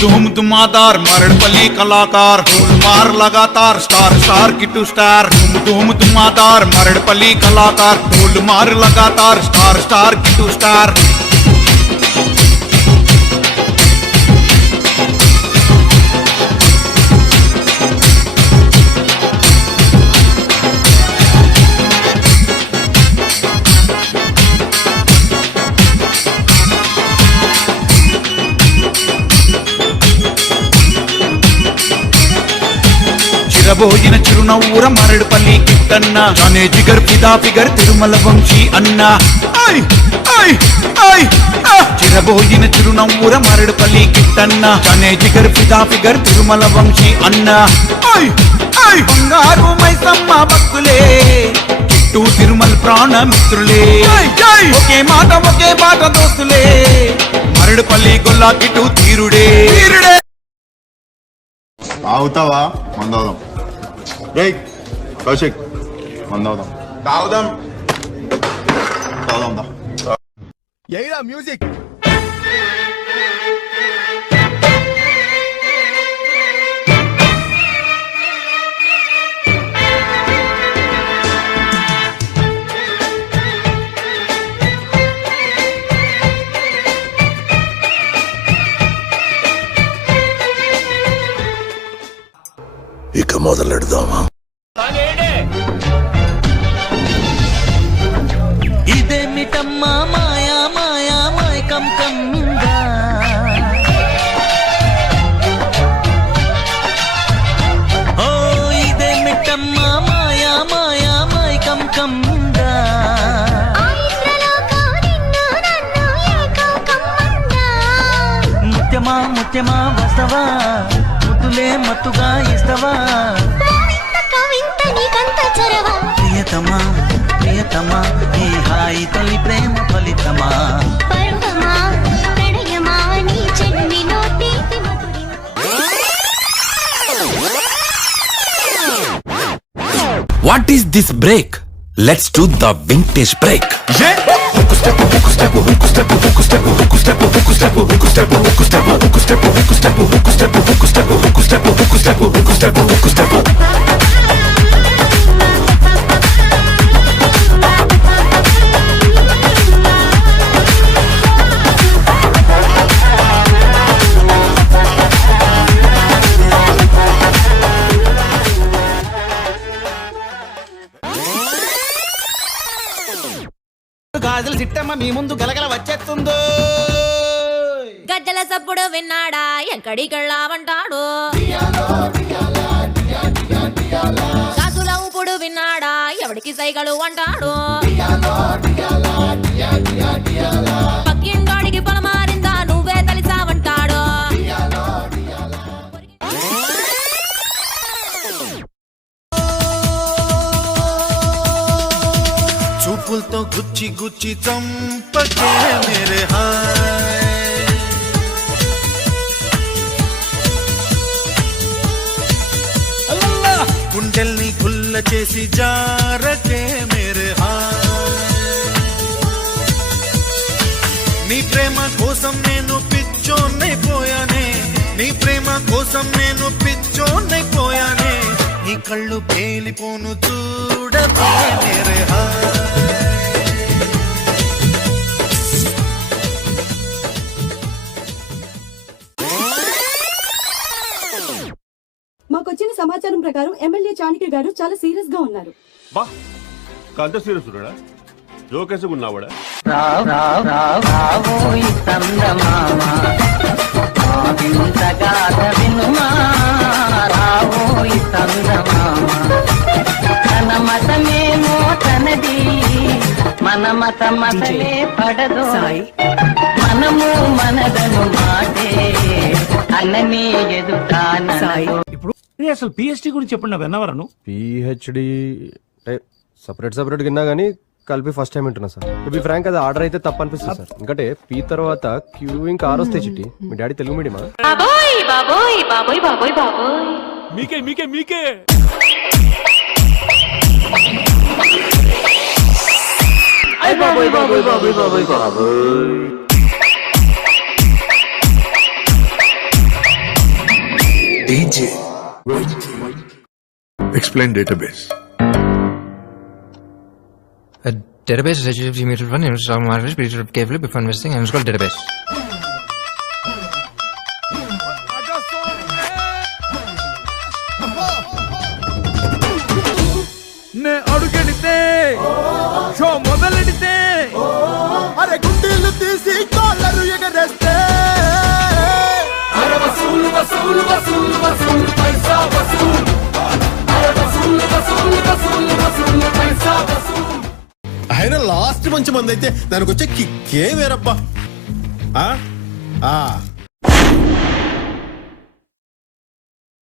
धूम धुमादार मरड़पल्ली कलाकार मार लगातार स्टार स्टार किट्टू स्टार धूम धुमादार मरड़पल्ली कलाकार ढोल मार लगातार स्टार स्टार किट्टू स्टार చిరబోయిన చిరునవ్వుర మరడుపల్లి కిట్టన్న జానే జిగర్ ఫిదా ఫిగర్ తిరుమల వంశీ అన్న చిరబోయిన చిరునవ్వుర మరడుపల్లి కిట్టన్న జానే జిగర్ ఫిదా ఫిగర్ తిరుమల వంశీ అన్న బంగారు మైసమ్మ భక్తులే కిట్టు తిరుమల ప్రాణ మిత్రులే ఒకే మాట ఒకే బాట దోస్తులే మరడుపల్లి గొల్లా కిట్టు తీరుడే తాగుతావా మందవుదాం రే కౌశిక్ మందవుదాం తాగుదాం తాగుదాం ఏరా మ్యూజిక్ ఇక మొదలెడదామా? ఇదేమిటమ్మా మాయా మాయా మైకం కమ్మిందా ఓ ఇదేమిటమ్మా మాయా మాయా మైకం కమ్మిందా ముత్యమా ముత్యమా వస్తవా ముద్దులే మత్తుగా ఇస్తవా ప్రియతమా ప్రియతమా ఈ హాయి తొలి ప్రేమ ఫలితమా What is this break? Let's do the vintage break. గాజులు సిట్టమ్మ మీ ముందు గలగల వచ్చేస్తుందో గజ్జల సప్పుడు విన్నాడా ఎక్కడికెళ్ళావంటాడు గాజుల ఊపుడు విన్నాడా ఎవడికి సైగలు అంటాడు పక్కింటోడికి పొలమారిందా నువ్వే తెలిసావంటాడు చూపులతో గుచ్చి గుచ్చి చంపకే మేరే హాయ్ గుండెల్ని గుల్ల చేసి జారకే మేరే హాయ్ నీ ప్రేమ కోసం నేను పిచ్చోన్నైపోయానే నీ ప్రేమ కోసం నేను పిచ్చోన్నైపోయానే నీ కళ్ళు పేలిపోను చూడకే మేరే హాయ్ మాకొచ్చిన సమాచారం ప్రకారం ఎమ్మెల్యే చాణక్య గారు చాలా సీరియస్ గా ఉన్నారు. బా కాంత సీరియస్ ఉన్నాడా జోకేసి ఉన్నావాడా మన మత మతలే పడదు మనము మనదను మాటే అన్నని ఎదుటాన ఇప్పుడు అసలు పిహెచ్డి గురించి చెప్పండి విన్నవరను పిహెచ్డి సపరేట్ విన్నా కానీ కలిపి ఫస్ట్ టైం వింటున్నా సార్. టు బి ఫ్రాంక్ అది ఆర్డర్ అయితే తప్ప అనిపిస్తుంది సార్. ఎందుకంటే పీ తర్వాత క్యూ ఇంకా ఆర్ వస్తాయి చిట్టి. మీ డాడీ తెలుగు మీడియమా? బాబోయ్ బాబోయ్ బాబోయ్ బాబోయ్ బాబోయ్ మీకే మీకే మీకే బాబోయ్ బాబోయ్ బాబోయ్ బాబోయ్ బాబోయ్ Explain database. A database is a mutual fund. You should market it carefully before investing, and it's called database. అడుగెడితే షో మొదలెడితే అరే గుండెలు తీసి కాలరు ఎగరేస్తే అరే వసూలు వసూలు వసూలు వసూలు పైసా వసూలు అరే వసూలు వసూలు వసూలు వసూలు పైసా వసూలు. ఆయన లాస్ట్ మంచి మంది అయితే దానికి వచ్చే కిక్కే వేరబ్బా